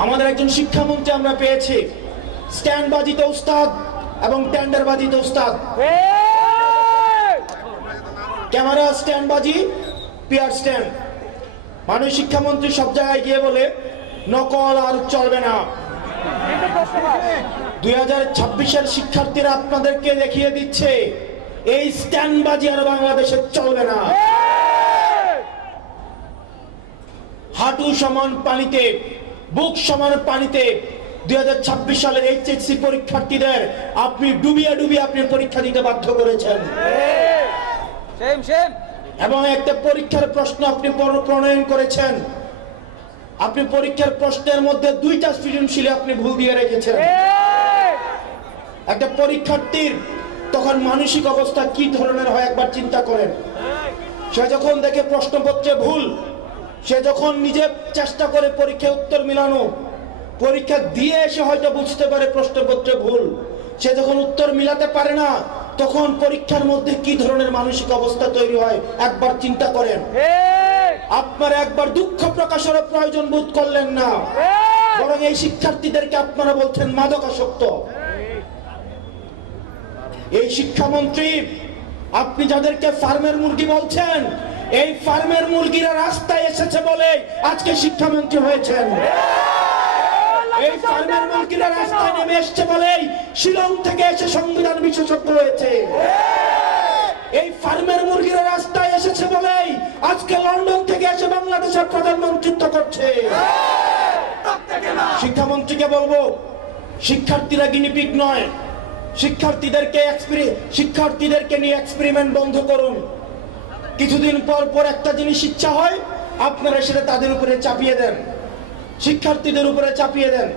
আমাদের একজন শিক্ষামন্ত্রী আমরা পেয়েছি, স্ট্যান্ডবাজিতে উস্তাদ এবং টেন্ডারবাজিতে উস্তাদ। ক্যামেরা স্ট্যান্ডবাজি, পিয়ার স্ট্যান্ড। মাননীয় শিক্ষামন্ত্রী সব জায়গায় গিয়ে বলে নকল আর চলবে না। 2026-এর শিক্ষার্থীরা আপনাদেরকে দেখিয়ে দিচ্ছে এই স্ট্যান্ডবাজি আর বাংলাদেশে চলবে না। হাঁটু সমান পানিতে, বুক সমান পানিতে 2026 সালের এইচএসসি পরীক্ষার্থীদের আপনি ডুবিয়ে ডুবিয়ে আপনি পরীক্ষা দিতে বাধ্য করেছেন। এবং একটা পরীক্ষার প্রশ্ন আপনি প্রণয়ন করেছেন, আপনি পরীক্ষার প্রশ্নের মধ্যে 2টা সৃজনশীল আপনি ভুল দিয়ে রেখেছেন। একটা পরীক্ষার্থীর তখন মানসিক অবস্থা কি ধরনের হয় একবার চিন্তা করেন। সে যখন দেখে প্রশ্নপত্রে ভুল, সে যখন নিজে চেষ্টা করে পরীক্ষায় উত্তর মিলানো, পরীক্ষা দিয়ে এসে হয়তো বুঝতে পারে প্রশ্নপত্রে ভুল, সে যখন উত্তর মিলাতে পারে না, তখন পরীক্ষার মধ্যে কি ধরনের মানসিক অবস্থা তৈরি হয় একবার চিন্তা করেন। আপনারা একবার দুঃখ প্রকাশের প্রয়োজন বোধ করলেন না, বরং এই শিক্ষার্থীদেরকে আপনারা বলছেন মাদকাসক্ত। এই শিক্ষামন্ত্রী, আপনি যাদেরকে ফার্মের মুরগি বলছেন, এই ফার্মের মুরগিরা রাস্তায় এসেছে বলে আজকে শিক্ষামন্ত্রী হয়েছেন। এই ফার্মের মুরগিরা রাস্তায় নেমে এসেছে বলেই শিলং থেকে এসে সংবিধান বিশেষজ্ঞ হয়েছে। এই ফার্মের মুরগিরা রাস্তায় এসেছে বলেই আজকে লন্ডন থেকে এসে বাংলাদেশের প্রধানমন্ত্রিত্ব করছে। শিক্ষামন্ত্রীকে বলবো, শিক্ষার্থীরা গিনিপিগ নয়, শিক্ষার্থীদেরকে নিয়ে এক্সপেরিমেন্ট বন্ধ করুন। কিছুদিন পর পর একটা জিনিস ইচ্ছা হয়, আপনারা সেটা তাদের উপরে চাপিয়ে দেন, শিক্ষার্থীদের উপরে চাপিয়ে দেন।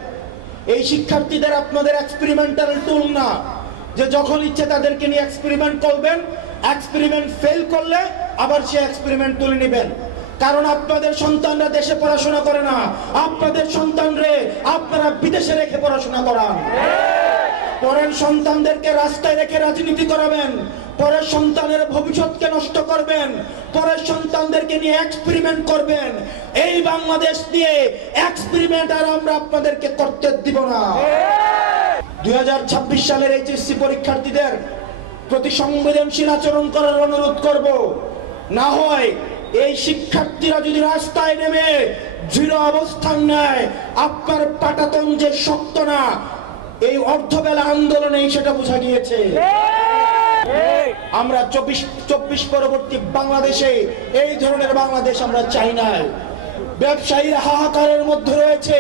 এই শিক্ষার্থীদের আপনাদের এক্সপেরিমেন্টাল টুল না, যে যখন ইচ্ছে তাদেরকে নিয়ে এক্সপেরিমেন্ট করবেন, এক্সপেরিমেন্ট ফেল করলে আবার সে এক্সপেরিমেন্ট তুলে নেবেন। কারণ আপনাদের সন্তানরা দেশে পড়াশোনা করে না, আপনাদের সন্তানরে আপনারা বিদেশে রেখে পড়াশোনা করান। পরের সন্তানদেরকে রাস্তায় রেখে রাজনীতি করাবেন, পরের সন্তানের ভবিষ্যৎকে নষ্ট করবেন, পরের সন্তানদেরকে নিয়ে এক্সপেরিমেন্ট করবেন। এই বাংলাদেশ নিয়ে এক্সপেরিমেন্ট আর আমরা আপনাদেরকে করতে দিব না। 2026 সালের এইচএসসি পরীক্ষার্থীদের প্রতি সংবেদনশীল আচরণ করার অনুরোধ করব। না হয় এই শিক্ষার্থীরা যদি রাস্তায় নেমে দৃঢ় অবস্থান নেয়, আপনার পাটাতন যে শক্ত না, এই অর্ধবেলা আন্দোলনে সেটা বোঝা গিয়েছে। আমরা 24 পরবর্তী বাংলাদেশে এই ধরনের বাংলাদেশ আমরা চাই না। ব্যবসায়ীরা হাহাকারের মধ্যে রয়েছে,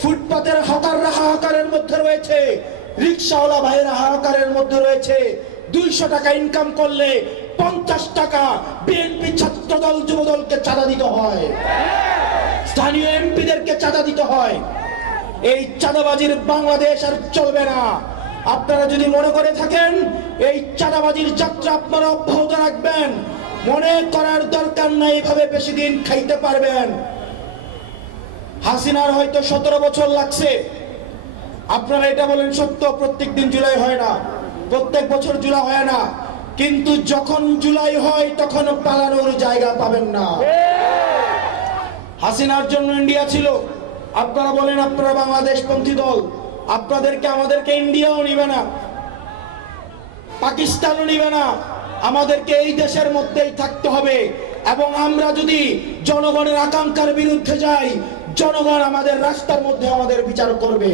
ফুটপাতের হকাররা হাহাকারের মধ্যে রয়েছে, রিক্সাওয়ালা ভাইয়েরা হাহাকারের মধ্যে রয়েছে। 200 টাকা ইনকাম করলে 50 টাকা বিএনপি ছাত্রদল যুবদলকে চাঁদা দিতে হয়, স্থানীয় এমপিদেরকে চাঁদা দিতে হয়। এই চাঁদাবাজির বাংলাদেশ আর চলবে না। আপনারা যদি মনে করে থাকেন এই চাঁদাবাজির যাত্রা আপনারা অব্যাহত রাখবেন, মনে করার দরকার নাই এইভাবে বেশি দিন খাইতে পারবেন। হাসিনার হয়তো 17 বছর লাগছে। আপনারা এটা বলেন সত্য, প্রত্যেক দিন জুলাই হয় না, প্রত্যেক বছর জুলাই হয় না, কিন্তু যখন জুলাই হয় তখন পালানোর জায়গা পাবেন না। হাসিনার জন্য ইন্ডিয়া ছিল, আপনারা বলেন আপনারা বাংলাদেশ পন্থী দল, আপনাদেরকে আমাদেরকে ইন্ডিয়াও নিবে না, পাকিস্তানও নিবে না, আমাদেরকে এই দেশের মধ্যেই থাকতে হবে। এবং আমরা যদি জনগণের আকাঙ্ক্ষার বিরুদ্ধে যাই, জনগণ আমাদের রাস্তার মধ্যে আমাদের বিচার করবে।